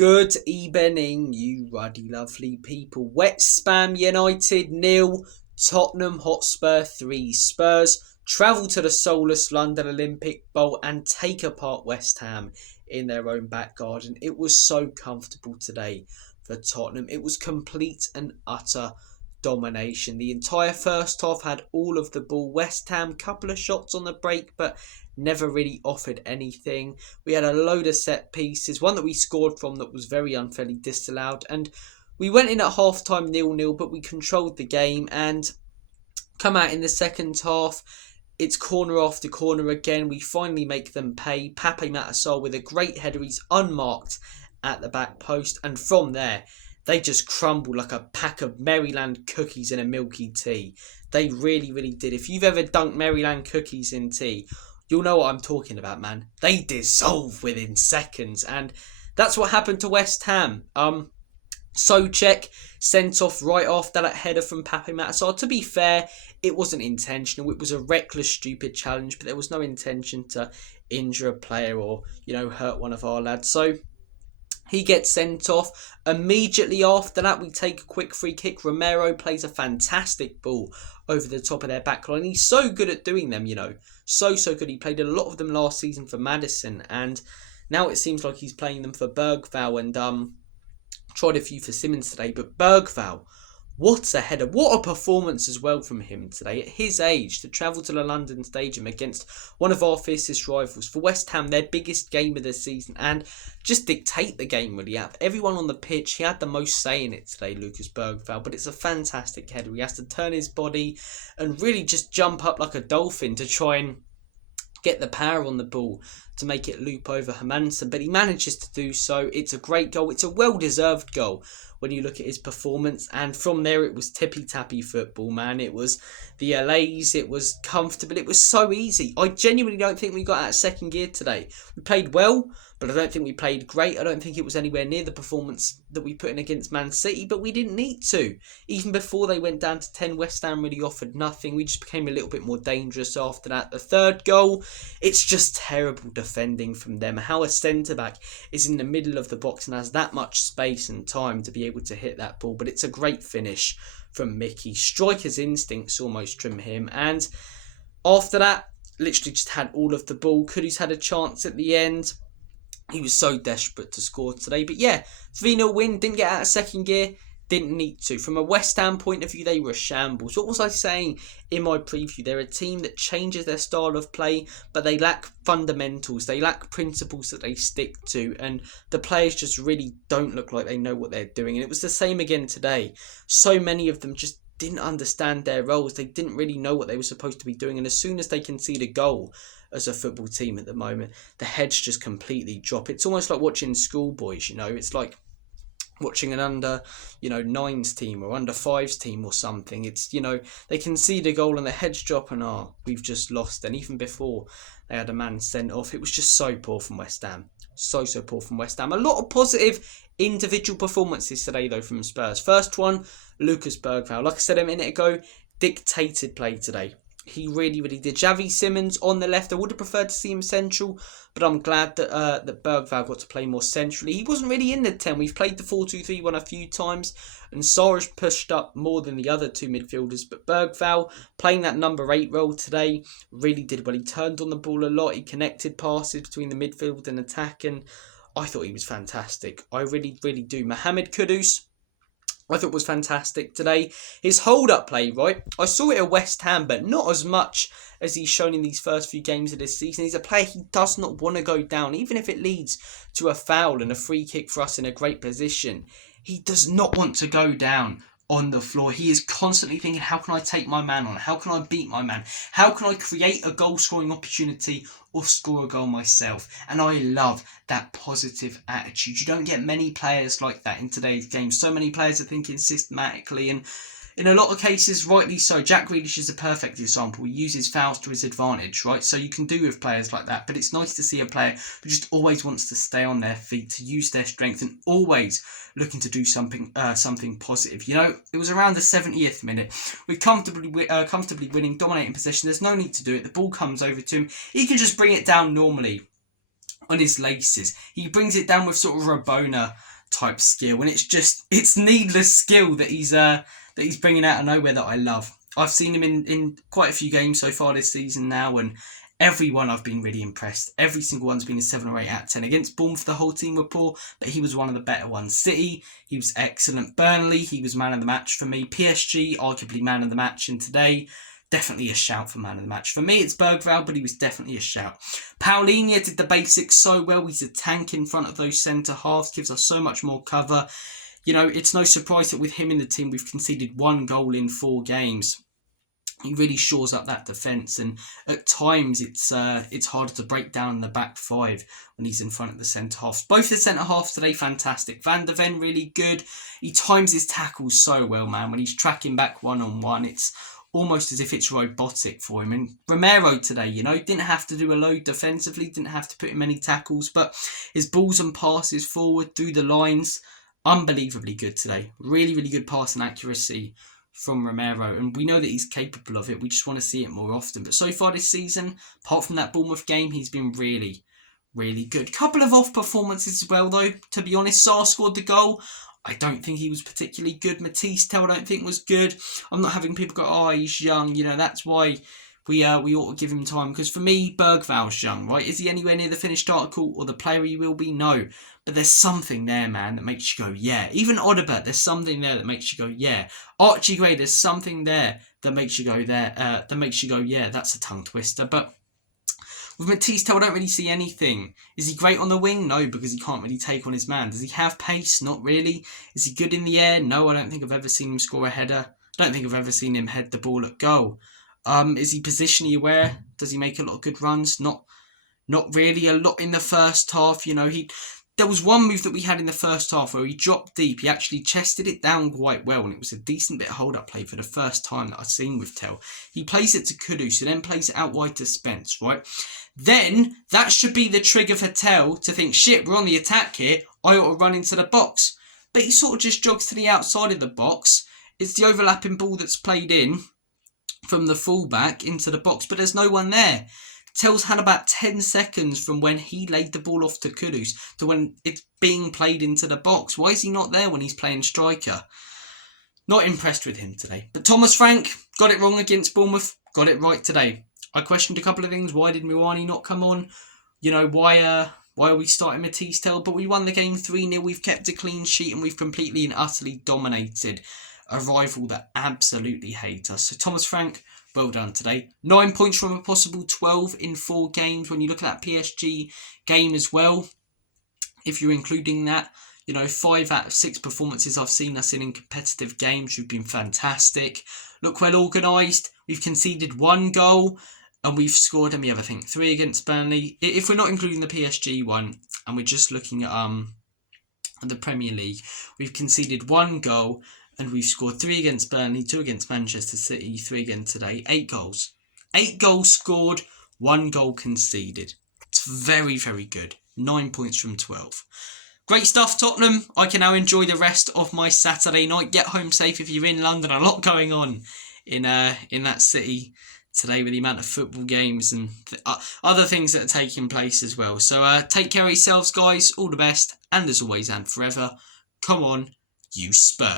Good evening, you ruddy lovely people. West Ham United 0, Tottenham Hotspur 3. Spurs travel to the soulless London Olympic Bowl and take apart West Ham in their own back garden. It was so comfortable today for Tottenham. It was complete and utter domination. The entire first half had all of the ball. West Ham, couple of shots on the break, but never really offered anything. We had a load of set pieces, one that we scored from that was very unfairly disallowed, and we went in at half time 0-0, but we controlled the game and come out in the second half. It's corner after corner again. We finally make them pay. Pape Matasar with a great header. He's unmarked at the back post, and from there they just crumble like a pack of Maryland cookies in a milky tea. They really, really did. If you've ever dunked Maryland cookies in tea, you'll know what I'm talking about, man. They dissolve within seconds, and that's what happened to West Ham. Souček sent off right after that header from Pape Matasar. To be fair, it wasn't intentional. It was a reckless, stupid challenge, but there was no intention to injure a player or, hurt one of our lads. So he gets sent off. Immediately after that, we take a quick free kick. Romero plays a fantastic ball over the top of their back line. He's so good at doing them, So good. He played a lot of them last season for Madison, and now it seems like he's playing them for Bergvall, and tried a few for Simmons today. But Bergvall, what a header. What a performance as well from him today. At his age, to travel to the London Stadium against one of our fiercest rivals, for West Ham, their biggest game of the season, and just dictate the game really. Out of everyone on the pitch, he had the most say in it today, Lucas Bergvall. But it's a fantastic header. He has to turn his body and really just jump up like a dolphin to try and get the power on the ball to make it loop over Hermansen, but he manages to do so. It's a great goal. It's a well-deserved goal when you look at his performance, and from there it was tippy-tappy football, man. It was the LAs, it was comfortable, it was so easy. I genuinely don't think we got out of second gear today. We played well, but I don't think we played great. I don't think it was anywhere near the performance that we put in against Man City, but we didn't need to. Even before they went down to 10, West Ham really offered nothing. We just became a little bit more dangerous after that. The third goal, it's just terrible defending from them. How a centre-back is in the middle of the box and has that much space and time to be able to hit that ball. But it's a great finish from Mickey. Striker's instincts almost from him. And after that, literally just had all of the ball. Kudus had a chance at the end. He was so desperate to score today. But yeah, 3-0 win. Didn't get out of second gear. Didn't need to. From a West Ham point of view, they were a shambles. What was I saying in my preview? They're a team that changes their style of play, but they lack fundamentals. They lack principles that they stick to, and the players just really don't look like they know what they're doing. And it was the same again today. So many of them just didn't understand their roles. They didn't really know what they were supposed to be doing. And as soon as they concede a goal as a football team at the moment, the heads just completely drop. It's almost like watching schoolboys, It's like watching an under, 9s team or under 5s team or something. It's, they concede a goal and the heads drop and we've just lost. And even before they had a man sent off, it was just so poor from West Ham. So poor from West Ham. A lot of positive individual performances today, though, from Spurs. First one, Lucas Bergvall. Like I said a minute ago, dictated play today. He really, really did. Xavi Simmons on the left. I would have preferred to see him central, but I'm glad that that Bergvall got to play more centrally. He wasn't really in the 10. We've played the 4-2-3-1 a few times, and Sarge pushed up more than the other two midfielders. But Bergvall, playing that number 8 role today, really did well. He turned on the ball a lot. He connected passes between the midfield and attack, and I thought he was fantastic. I really, really do. Mohamed Kudus, I thought was fantastic today. His hold-up play, right? I saw it at West Ham, but not as much as he's shown in these first few games of this season. He's a player, he does not want to go down, even if it leads to a foul and a free kick for us in a great position. He does not want to go down on the floor. He is constantly thinking, how can I take my man on? How can I beat my man? How can I create a goal-scoring opportunity or score a goal myself? And I love that positive attitude. You don't get many players like that in today's game. So many players are thinking systematically, and in a lot of cases, rightly so. Jack Grealish is a perfect example. He uses fouls to his advantage, right? So you can do with players like that. But it's nice to see a player who just always wants to stay on their feet, to use their strength, and always looking to do something positive. It was around the 70th minute. We're comfortably winning, dominating possession. There's no need to do it. The ball comes over to him. He can just bring it down normally on his laces. He brings it down with sort of Rabona type skill, and it's needless skill that he's bringing out of nowhere that I love. I've seen him in quite a few games so far this season now, and every one I've been really impressed. Every single one's been a 7 or 8 out of 10. Against Bournemouth, the whole team were poor, but he was one of the better ones. City, he was excellent. Burnley, he was man of the match for me. PSG, arguably man of the match. And today, definitely a shout for man of the match. For me, it's Bergvall, but he was definitely a shout. Paulinho did the basics so well. He's a tank in front of those centre halves, gives us so much more cover. You know, it's no surprise that with him in the team, we've conceded 1 goal in 4 games. He really shores up that defence, and at times it's harder to break down the back 5 when he's in front of the centre halves. Both the centre halves today fantastic. Van der Ven really good. He times his tackles so well, man. When he's tracking back 1-on-1, it's almost as if it's robotic for him. And Romero today, you know, didn't have to do a load defensively, didn't have to put in many tackles, but his balls and passes forward through the lines, unbelievably good today. Really, really good passing accuracy from Romero, and we know that he's capable of it. We just want to see it more often. But so far this season, apart from that Bournemouth game, he's been really, really good. Couple of off performances as well, though. To be honest, Sarr scored the goal. I don't think he was particularly good. Matisse Tell, I don't think was good. I'm not having people go, oh, he's young. You know, that's why we ought to give him time. Because for me, Bergvall's young, right? Is he anywhere near the finished article or the player he will be? No. But there's something there, man, that makes you go, yeah. Even Odobert, there's something there that makes you go, yeah. Archie Gray, there's something there that makes you go there. That makes you go, yeah, that's a tongue twister. But with Matisse Tell, I don't really see anything. Is he great on the wing? No, because he can't really take on his man. Does he have pace? Not really. Is he good in the air? No, I don't think I've ever seen him score a header. I don't think I've ever seen him head the ball at goal. Is he positionally aware? Does he make a lot of good runs? Not really. A lot in the first half. You know, there was one move that we had in the first half where he dropped deep. He actually chested it down quite well, and it was a decent bit of hold-up play for the first time that I've seen with Tell. He plays it to Kudus, and then plays it out wide to Spence, right? Then, that should be the trigger for Tell to think, shit, we're on the attack here, I ought to run into the box. But he sort of just jogs to the outside of the box. It's the overlapping ball that's played in from the fullback into the box, but there's no one there. Tell's had about 10 seconds from when he laid the ball off to Kudus to when it's being played into the box. Why is he not there when he's playing striker? Not impressed with him today. But Thomas Frank got it wrong against Bournemouth, got it right today. I questioned a couple of things. Why did Muani not come on? You know, why are we starting Matisse Tell? But we won the game 3-0. We've kept a clean sheet and we've completely and utterly dominated a rival that absolutely hate us. So Thomas Frank, well done today. 9 points from a possible 12 in 4 games. When you look at that PSG game as well, if you're including that, you know, 5 out of 6 performances I've seen us in competitive games. We've been fantastic. Look well organised. We've conceded 1 goal and we've scored, let me have a think, 3 against Burnley. If we're not including the PSG one and we're just looking at the Premier League, we've conceded 1 goal and we've scored 3 against Burnley, 2 against Manchester City, 3 again today. 8 goals. 8 goals scored, 1 goal conceded. It's very, very good. 9 points from 12. Great stuff, Tottenham. I can now enjoy the rest of my Saturday night. Get home safe if you're in London. A lot going on in that city today with the amount of football games and other things that are taking place as well. So take care of yourselves, guys. All the best. And as always and forever, come on, you Spurs.